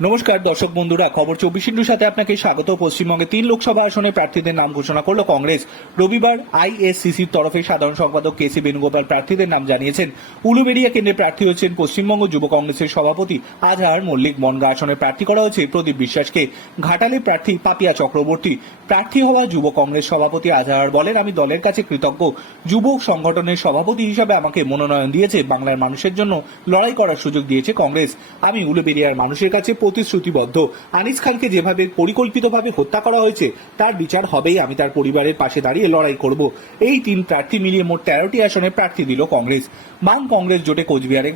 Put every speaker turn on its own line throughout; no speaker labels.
নমস্কার, দর্শক বন্ধুরা, খবর চব্বিশ ইন্টুর সাথে আপনাকে স্বাগত। পশ্চিমবঙ্গে তিন লোকসভা আসনে প্রার্থীদের নাম ঘোষণা করল কংগ্রেস। রবিবার আইএসসিসির তরফে সাধারণ সম্পাদক কে সি বেণুগোপাল প্রার্থীদের নাম জানিয়েছেন। উলুবেড়িয়া কেন্দ্রে প্রার্থী হয়েছেন পশ্চিমবঙ্গ যুব কংগ্রেসের সভাপতি আজহার মল্লিক। বনগা আসনে প্রার্থী করা হয়েছে প্রদীপ বিশ্বাসকে। ঘাটালে প্রার্থী পাপিয়া চক্রবর্তী। প্রার্থী হওয়া যুব কংগ্রেস সভাপতি আজহার বলেন, আমি দলের কাছে কৃতজ্ঞ। যুব সংগঠনের সভাপতি হিসাবে আমাকে মনোনয়ন দিয়েছে। বাংলার মানুষের জন্য লড়াই করার সুযোগ দিয়েছে কংগ্রেস। আমি উলুবেড়িয়ার মানুষের কাছে প্রতিশ্রুতিবদ্ধ। আনিস খানকে যেভাবে পরিকল্পিতভাবে হত্যা করা হয়েছে, তার বিচার হবেই, আমি তার পরিবারের পাশে দাঁড়িয়ে লড়াই করব। এই তিন প্রার্থী মিলিয়ে মোট তেরোটি আসনে প্রার্থী দিল কংগ্রেস। বাম কংগ্রেস জোটে কোচবিহারে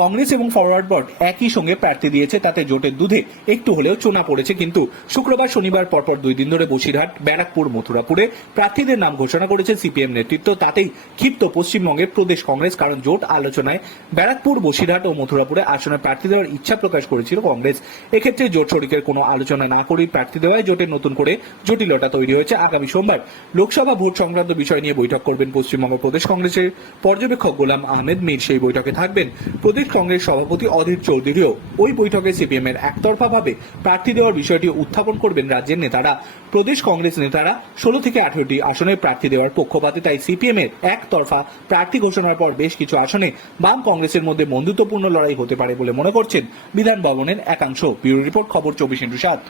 কংগ্রেস এবং ফরওয়ার্ড বোর্ড একই সঙ্গে প্রার্থী দিয়েছে, তাতে জোটের দুধে একটু হলেও চোনা পড়েছে। কিন্তু শুক্রবার, শনিবার পরপর দুই দিন ধরে বসিরহাট, ব্যারাকপুর, মথুরাপুরে প্রার্থীদের নাম ঘোষণা করেছে সিপিএম নেতৃত্ব। তাতেই ক্ষিপ্ত পশ্চিমবঙ্গের প্রদেশ কংগ্রেস, কারণ জোট আলোচনায় ব্যারাকপুর, বসিরহাট ও মথুরাপুরে আসনে প্রার্থী দেওয়ার ইচ্ছা প্রকাশ করেছিল কংগ্রেস। এক্ষেত্রে জোট শরিকের কোনো আলোচনা না করেই প্রার্থী দেওয়ায় জোটের নতুন করে জটিলতা তৈরি হয়েছে। আগামী সোমবার লোকসভা ভোট সংক্রান্ত বিষয় নিয়ে বৈঠক করবেন পশ্চিমবঙ্গ প্রদেশ কংগ্রেসের পর্যবেক্ষক গোলাম আহমেদ। মীর সেই বৈঠকে থাকবেন। প্রদেশ কংগ্রেস সভাপতি অধীর চৌধুরীও ওই বৈঠকে সিপিএম এর একতরফাভাবে প্রার্থী দেওয়ার বিষয়টি উত্থাপন করবেন রাজ্যের নেতারা। প্রদেশ কংগ্রেস নেতারা ষোলো থেকে আঠারোটি আসনে প্রার্থী দেওয়ার পক্ষপাতে তাই সিপিএম এর একতরফা প্রার্থী ঘোষণার পর বেশ কিছু আসনে বাম কংগ্রেসের মধ্যে বন্ধুত্বপূর্ণ লড়াই হতে পারে বলে মনে করছেন বিধান ভবনের একাংশ। ব্যুরো রিপোর্ট, খবর চব্বিশ ইন্টু সাত।